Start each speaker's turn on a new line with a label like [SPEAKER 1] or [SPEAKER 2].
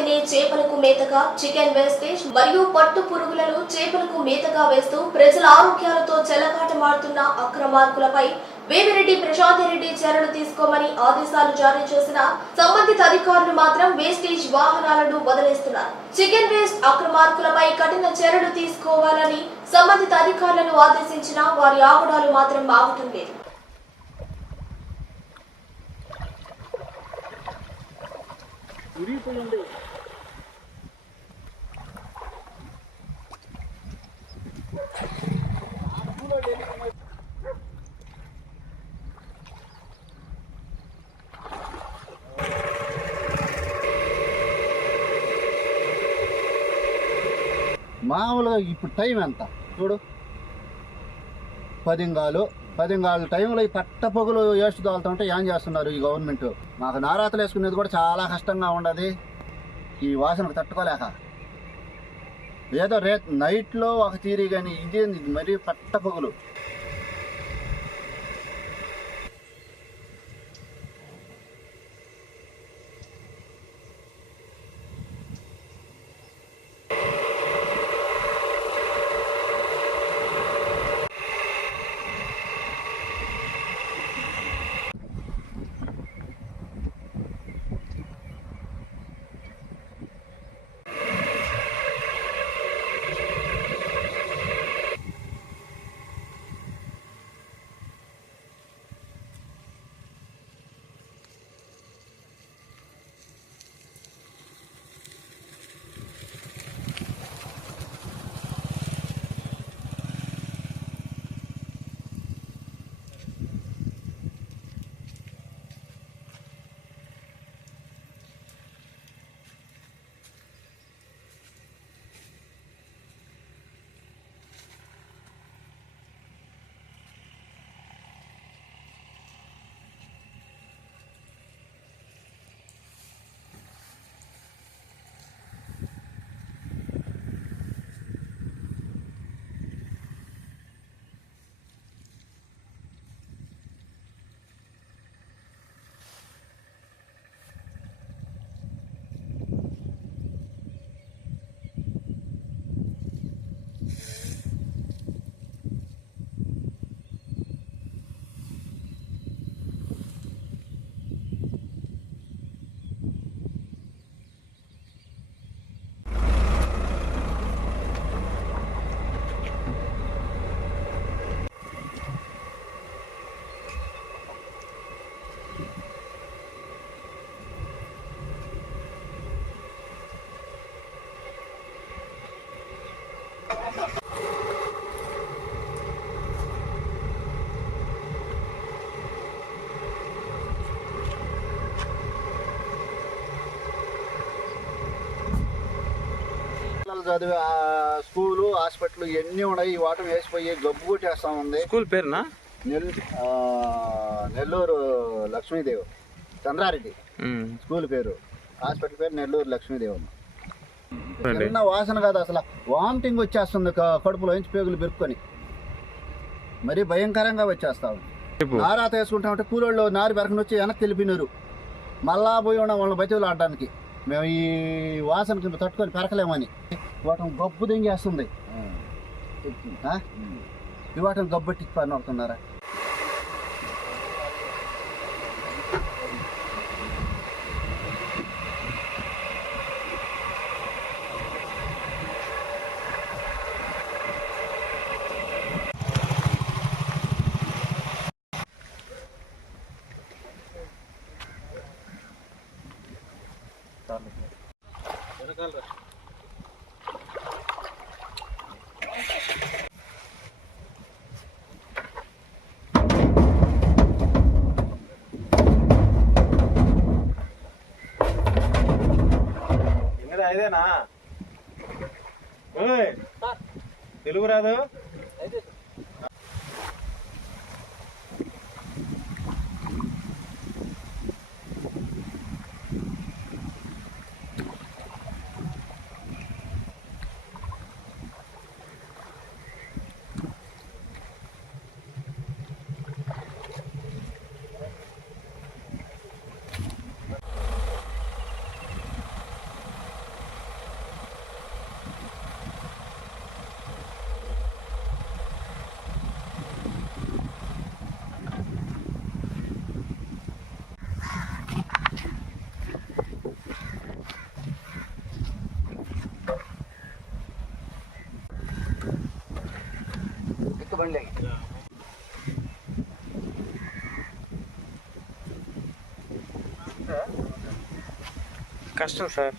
[SPEAKER 1] తినే చేపలకు మేతగా చికెన్ వేస్టేజ్ మరియు పట్టు పురుగులను చేపలకు మేతగా వేస్తూ ప్రజల ఆరోగ్యాలతో చెలకాటమాడుతున్న అక్రమార్కులపై వేమిరెడ్డి ప్రశాంతిరెడ్డి చర్యలు తీసుకోమని ఆదేశాలు జారీ చేసిన సంబంధిత అధికారులు మాత్రం వేస్టేజ్ వాహనాలను వదిలేస్తున్నారు. చికెన్ వేస్ట్ అక్రమార్కులపై కఠిన చర్యలు తీసుకోవాలని సంబంధిత అధికారులను ఆదేశించిన వారి ఆగడాలు మాత్రం ఆగటం లేదు
[SPEAKER 2] మామూలుగా ఇప్పుడు టైం ఎంత? చూడు. పదింగాలు. పదింగాలు టైంలో ఈ పట్ట పొగులు వేస్ట్ తోలుతుంటే ఏం చేస్తున్నారు ఈ గవర్నమెంట్? మాకు నారాతలు వేసుకునేది కూడా చాలా కష్టంగా ఉండదు. ఈ వాసనకు తట్టుకోలేక. ఏదో రే నైట్లో ఒక తీరి కానీ ఇదేంది మరీ పట్ట పిల్లలు చదివే స్కూలు హాస్పిటల్ ఇవన్నీ ఉన్నాయి. ఈ వాటర్ వేసిపోయి గబ్బు కొట్టేస్తా ఉంది.
[SPEAKER 3] స్కూల్ పేరునా?
[SPEAKER 2] నెల్ ఆ, నెల్లూరు లక్ష్మీదేవి. చంద్రారెడ్డి. స్కూల్ పేరు. హాస్పిటల్ పేరు నెల్లూరు లక్ష్మీదేవి. అమ్మ.
[SPEAKER 3] రండి.
[SPEAKER 2] చిన్న వాసన కాదు అసలు. వామిటింగ్ వచ్చేస్తుంది కడుపులో నుంచి పేగులు పెరుక్కొని. మరీ భయంకరంగా వచ్చేస్తా ఉంది.
[SPEAKER 3] చెప్పు.
[SPEAKER 2] నారాత వేసుకుంటామంటే కూలోళ్ళు నారు పెరకని వచ్చి వెనక్కి వెళ్ళిపోయినారు. మళ్ళా పోయి ఉన్నాం వాళ్ళని బతిలు ఆడడానికి మేము ఈ వాసనకి తట్టుకొని పెరకలేమని. వాటం గబ్బు దింగేస్తుంది. ఆ? ఈ వాటం గబ్బెట్టి పని అవుతున్నారా
[SPEAKER 3] ఇంకా ఇదేనా? తెలుగు రాదు
[SPEAKER 2] బండి.
[SPEAKER 3] కష్టం సార్.